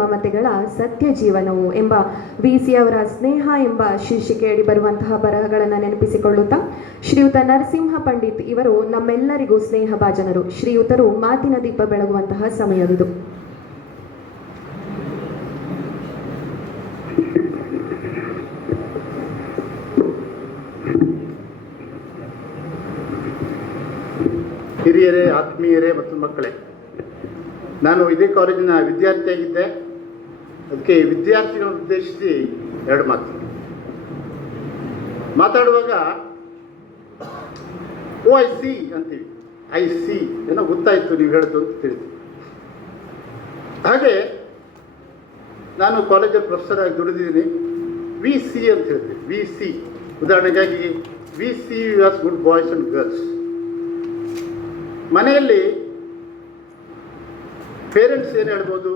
ಮಮತೆಗಳ ಸತ್ಯ ಜೀವನವು ಎಂಬ ವಿ ಸಿ ಅವರ ಸ್ನೇಹ ಎಂಬ ಶೀರ್ಷಿಕೆಯಡಿ ಬರುವಂತಹ ಬರಹಗಳನ್ನು ನೆನಪಿಸಿಕೊಳ್ಳುತ್ತಾ, ಶ್ರೀಯುತ ನರಸಿಂಹ ಪಂಡಿತ್ ಇವರು ನಮ್ಮೆಲ್ಲರಿಗೂ ಸ್ನೇಹ ಭಾಜನರು ಶ್ರೀಯುತರು ಮಾತಿನ ದೀಪ ಬೆಳಗುವಂತಹ ಸಮಯವಿದು. ಹಿರಿಯರೇ, ಆತ್ಮೀಯರೇ ಮತ್ತು ಮಕ್ಕಳೇ, ನಾನು ಇದೇ ಕಾಲೇಜಿನ ವಿದ್ಯಾರ್ಥಿಯಾಗಿದ್ದೆ. ಅದಕ್ಕೆ ವಿದ್ಯಾರ್ಥಿಗಳನ್ನು ಉದ್ದೇಶಿಸಿ ಎರಡು ಮಾತು. ಮಾತಾಡುವಾಗ ಓ ಐ ಸಿ ಅಂತೀವಿ ಐ ಸಿ ಏನೋ ಗೊತ್ತಾಯಿತು ನೀವು ಹೇಳೋದು ಅಂತ ತಿಳಿದು ಹಾಗೆ ನಾನು ಕಾಲೇಜಲ್ಲಿ ಪ್ರೊಫೆಸರ್ ಆಗಿ ದುಡಿದಿದ್ದೀನಿ. ವಿ ಸಿ ಅಂತ ಹೇಳ್ತೀವಿ ವಿ ಸಿ. ಉದಾಹರಣೆಗಾಗಿ we see as good boys and girls. ಮನೆಯಲ್ಲಿ ಪೇರೆಂಟ್ಸ್ ಏನು ಹೇಳ್ಬೋದು?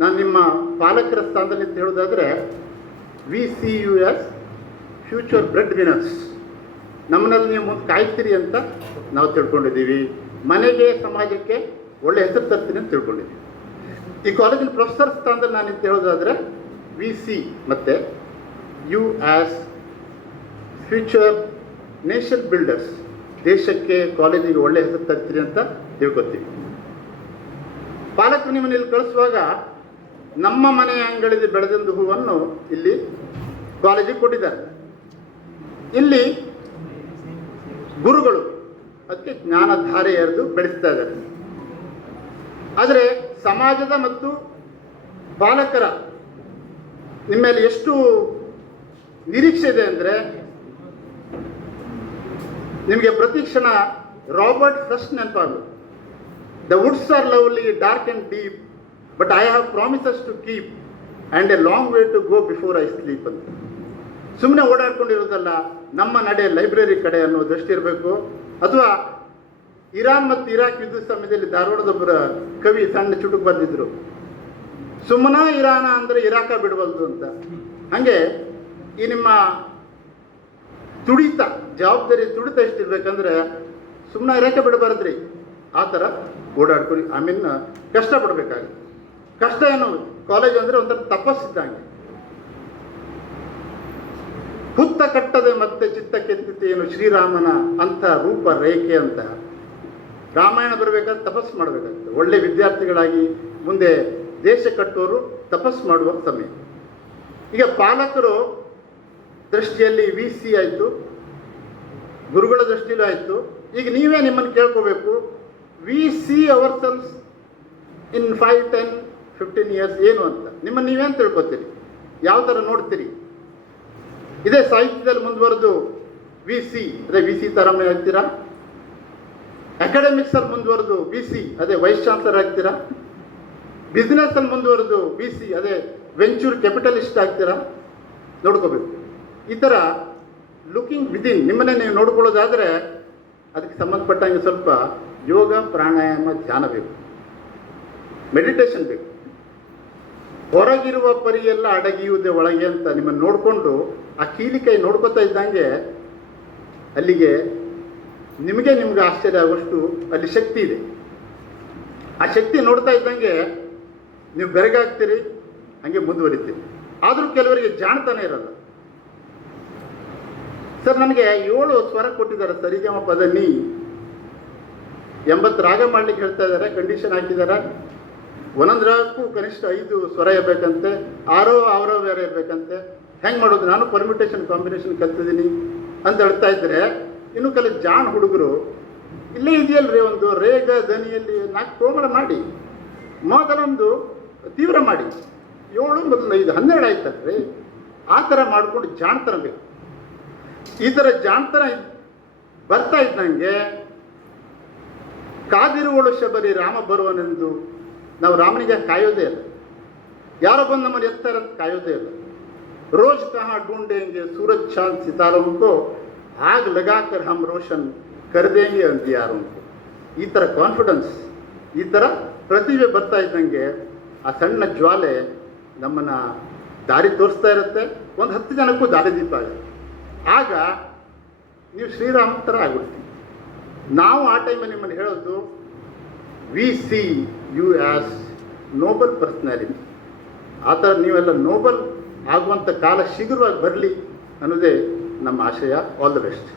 ನಾನು ನಿಮ್ಮ ಪಾಲಕರ ಸ್ಥಾನದಲ್ಲಿ ಹೇಳೋದಾದರೆ we see you as future breadwinners ನಮ್ಮನಲ್ಲಿ ನೀವು ಮುಂದೆ ಕಾಯ್ತೀರಿ ಅಂತ ನಾವು ತಿಳ್ಕೊಂಡಿದ್ದೀವಿ. ಮನೆಗೆ, ಸಮಾಜಕ್ಕೆ ಒಳ್ಳೆ ಹೆಸರು ತರ್ತೀನಿ ಅಂತ ತಿಳ್ಕೊಂಡಿದ್ದೀವಿ. ಈ ಕಾಲೇಜಿನ ಪ್ರೊಫೆಸರ್ ಸ್ಥಾನದಲ್ಲಿ ನಾನು ಅಂತ ಹೇಳೋದಾದರೆ ವಿ ಸಿ ಮತ್ತು you as future nation builders ದೇಶಕ್ಕೆ, ಕಾಲೇಜಿಗೆ ಒಳ್ಳೆ ಹೆಸರು ತರ್ತೀರಿ ಅಂತ ತಿಳ್ಕೊತೀವಿ. ಪಾಲಕರು ನಿಮ್ಮನ್ನು ಇಲ್ಲಿ ಕಳಿಸುವಾಗ ನಮ್ಮ ಮನೆಯ ಅಂಗಳದಲ್ಲಿ ಬೆಳೆದಂದು ಹೂವನ್ನು ಇಲ್ಲಿ ಕಾಲೇಜಿಗೆ ಕೊಟ್ಟಿದ್ದಾರೆ. ಇಲ್ಲಿ ಗುರುಗಳು ಅದಕ್ಕೆ ಜ್ಞಾನಧಾರೆ ಎರೆದು ಬೆಳೆಸ್ತಾ ಇದ್ದಾರೆ. ಆದರೆ ಸಮಾಜದ ಮತ್ತು ಬಾಲಕರ ನಿಮ್ಮಲ್ಲಿ ಮೇಲೆ ಎಷ್ಟು ನಿರೀಕ್ಷೆ ಇದೆ ಅಂದರೆ ನಿಮಗೆ ಪ್ರತಿ ಕ್ಷಣ Robert Frost ನೆನಪಾಗು. The woods are lovely dark and deep. But I have promises to keep and a long way to go before I sleep ಅಂತ. ಸುಮ್ಮನೆ ಓಡಾಡ್ಕೊಂಡಿರೋದಲ್ಲ, ನಮ್ಮ ನಡೆ ಲೈಬ್ರರಿ ಕಡೆ ಅನ್ನೋ ದೃಷ್ಟಿ ಇರಬೇಕು. ಅಥವಾ ಇರಾನ್ ಮತ್ತು ಇರಾಕ್ ಯುದ್ಧ ಸಮಯದಲ್ಲಿ ಧಾರವಾಡದೊಬ್ಬರ ಕವಿ ಸಣ್ಣ ಚುಟುಕು ಬಂದಿದ್ರು. ಸುಮ್ಮನ ಇರಾನ ಅಂದರೆ ಇರಾಕ ಬಿಡಬಲ್ದು ಅಂತ. ಹಾಗೆ ಈ ನಿಮ್ಮ ತುಡಿತ, ಜವಾಬ್ದಾರಿ ತುಡಿತ ಎಷ್ಟಿರ್ಬೇಕಂದ್ರೆ ಸುಮ್ಮನೆ ಇರಾಕ ಬಿಡಬಾರ್ದ್ರಿ. ಆ ಥರ ಓಡಾಡ್ಕೊಂಡು ಐ ಮೀನ್ ಕಷ್ಟಪಡಬೇಕಾಗುತ್ತೆ. ಕಷ್ಟ ಏನು? ಕಾಲೇಜ್ ಅಂದರೆ ಒಂಥರ ತಪಸ್ಸಿದ್ದಂಗೆ. ಹುತ್ತ ಕಟ್ಟದೆ ಮತ್ತೆ ಚಿತ್ತ ಕೆತ್ತಿತೇನು ಶ್ರೀರಾಮನ ಅಂತ ರೂಪ ರೇಖೆ ಅಂತ. ರಾಮಾಯಣ ಬರಬೇಕಾದ್ರೆ ತಪಸ್ಸು ಮಾಡಬೇಕಾಗ್ತದೆ. ಒಳ್ಳೆ ವಿದ್ಯಾರ್ಥಿಗಳಾಗಿ ಮುಂದೆ ದೇಶ ಕಟ್ಟೋರು ತಪಸ್ಸು ಮಾಡುವ ಸಮಯ. ಈಗ ಪಾಲಕರು ದೃಷ್ಟಿಯಲ್ಲಿ ವಿ ಸಿ ಆಯಿತು, ಗುರುಗಳ ದೃಷ್ಟಿಯಲ್ಲಿ ಆಯಿತು. ಈಗ ನೀವೇ ನಿಮ್ಮನ್ನು ಕೇಳ್ಕೋಬೇಕು. We see ourselves in five ten fifteen years ಏನು ಅಂತ. ನಿಮ್ಮ ನೀವೇನು ತಿಳ್ಕೊತೀರಿ? ಯಾವ ಥರ ನೋಡ್ತೀರಿ? ಇದೇ ಸಾಹಿತ್ಯದಲ್ಲಿ ಮುಂದುವರೆದು ವಿ ಸಿ ಅದೇ ವಿ ಸಿ ಥರ ಆಗ್ತೀರಾ ಅಕಾಡೆಮಿಕ್ಸಲ್ಲಿ ಮುಂದುವರೆದು ಬಿ ಸಿ ಅದೇ ವೈಸ್ ಚಾನ್ಸಲರ್ ಆಗ್ತೀರಾ? ಬಿಸ್ನೆಸ್ಸಲ್ಲಿ ಮುಂದುವರೆದು ಬಿ ಸಿ ಅದೇ ವೆಂಚೂರ್ ಕ್ಯಾಪಿಟಲಿಸ್ಟ್ ಆಗ್ತೀರಾ? ನೋಡ್ಕೋಬೇಕು. ಈ ಥರ ಲುಕಿಂಗ್ ವಿದಿನ್ ನಿಮ್ಮನ್ನೇ ನೀವು ನೋಡ್ಕೊಳ್ಳೋದಾದರೆ ಅದಕ್ಕೆ ಸಂಬಂಧಪಟ್ಟಂಗೆ ಸ್ವಲ್ಪ ಯೋಗ, ಪ್ರಾಣಾಯಾಮ, ಧ್ಯಾನ ಬೇಕು. ಮೆಡಿಟೇಷನ್ ಬೇಕು. ಹೊರಗಿರುವ ಪರಿಯೆಲ್ಲ ಅಡಗಿಯುವುದೇ ಒಳಗೆ ಅಂತ ನಿಮ್ಮನ್ನು ನೋಡಿಕೊಂಡು ಆ ಕೀಲಿಕೈ ನೋಡ್ಕೋತಾ ಇದ್ದಂಗೆ ಅಲ್ಲಿಗೆ ನಿಮಗೆ ನಿಮ್ಗೆ ಆಶ್ಚರ್ಯ ಆಗುವಷ್ಟು ಅಲ್ಲಿ ಶಕ್ತಿ ಇದೆ. ಆ ಶಕ್ತಿ ನೋಡ್ತಾ ಇದ್ದಂಗೆ ನೀವು ಬೆರಗಾಗ್ತೀರಿ, ಹಾಗೆ ಮುಂದುವರಿತೀರಿ. ಆದರೂ ಕೆಲವರಿಗೆ ಜಾಣ್ತಾನೆ ಇರಲ್ಲ. ಸರ್, ನನಗೆ ಏಳು ಸ್ವರ ಕೊಟ್ಟಿದ್ದಾರೆ. ಸರಿಗಮ ಪದ ನೀ ಎಂಬತ್ತು ರಾಗ ಮಾಡ್ಲಿಕ್ಕೆ ಹೇಳ್ತಾ ಇದ್ದಾರೆ ಕಂಡೀಷನ್ ಹಾಕಿದ್ದಾರೆ. ಒಂದೊಂದು ಕನಿಷ್ಠ ಐದು ಸ್ವರ ಇರಬೇಕಂತೆ, ಆರೋ ಆರೋ ಬೇರೆ ಇರಬೇಕಂತೆ. ಹೆಂಗೆ ಮಾಡೋದು? ನಾನು ಪರ್ಮಿಟೇಷನ್ ಕಾಂಬಿನೇಷನ್ ಕಲ್ತಿದ್ದೀನಿ ಅಂತ ಹೇಳ್ತಾ ಇದ್ದರೆ ಇನ್ನು ಕೆಲ ಜಾಣ್ ಹುಡುಗರು, ಇಲ್ಲೇ ಇದೆಯಲ್ರಿ ಒಂದು ರೇಗ ದನಿಯಲ್ಲಿ ನಾಲ್ಕು ತೋಮರ ಮಾಡಿ, ಮೊದಲೊಂದು ತೀವ್ರ ಮಾಡಿ, ಏಳು ಮೊದಲು ಐದು, ಹನ್ನೆರಡು ಆಯ್ತಲ್ರಿ, ಆ ಥರ ಮಾಡಿಕೊಂಡು ಜಾಣ್ತನ ಬೇಕು. ಈ ಥರ ಜಾಣ್ತನ ಬರ್ತಾ ಇದ್ದಂಗೆ, ಕಾದಿರುವಳು ಶಬರಿ ರಾಮ ಬರುವನೆಂದು ನಾವು ರಾಮನಿಗೆ ಕಾಯೋದೇ ಇಲ್ಲ. ಯಾರೋ ಬಂದು ನಮ್ಮನ್ನು ಎತ್ತಾರೆ ಅಂತ ಕಾಯೋದೇ ಇಲ್ಲ. ರೋಜ್ ಕಹ ಡೂಂಡೇಂಗೆ ಸೂರಜ್ ಚಾಂದ್ ಸಿತಾರಂಕೋ ಆಗ ಲಗಾಕರ್ ಹಮ್ ರೋಷನ್ ಕರೆದೇಂಗೆ ಅಂತ ಯಾರು ಈ ಥರ ಕಾನ್ಫಿಡೆನ್ಸ್ ಈ ಥರ ಪ್ರತಿಭೆ ಬರ್ತಾ ಇದ್ದಂಗೆ ಆ ಸಣ್ಣ ಜ್ವಾಲೆ ನಮ್ಮನ್ನು ದಾರಿ ತೋರಿಸ್ತಾ ಇರುತ್ತೆ. ಒಂದು ಹತ್ತು ಜನಕ್ಕೂ ದಾರಿದೀಪ ಆಗುತ್ತೆ. ಆಗ ನೀವು ಶ್ರೀರಾಮ್ ಥರ ಆಗ್ಬಿಡ್ತೀವಿ ನಾವು ಆ ಟೈಮಲ್ಲಿ ನಿಮ್ಮನ್ನು ಹೇಳೋದು we see you as noble personality ಆ ಥರ ನೀವೆಲ್ಲ ನೋಬಲ್ ಆಗುವಂಥ ಕಾಲ ಶೀಘ್ರವಾಗಿ ಬರಲಿ ಅನ್ನೋದೇ ನಮ್ಮ ಆಶಯ. ಆಲ್ ದ ಬೆಸ್ಟ್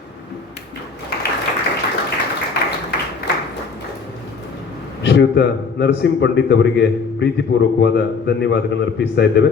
ಶ್ರೀಯುತ ನರಸಿಂಹ ಪಂಡಿತ್ ಅವರಿಗೆ ಪ್ರೀತಿಪೂರ್ವಕವಾದ ಧನ್ಯವಾದಗಳನ್ನು ಅರ್ಪಿಸ್ತಾ ಇದ್ದೇವೆ.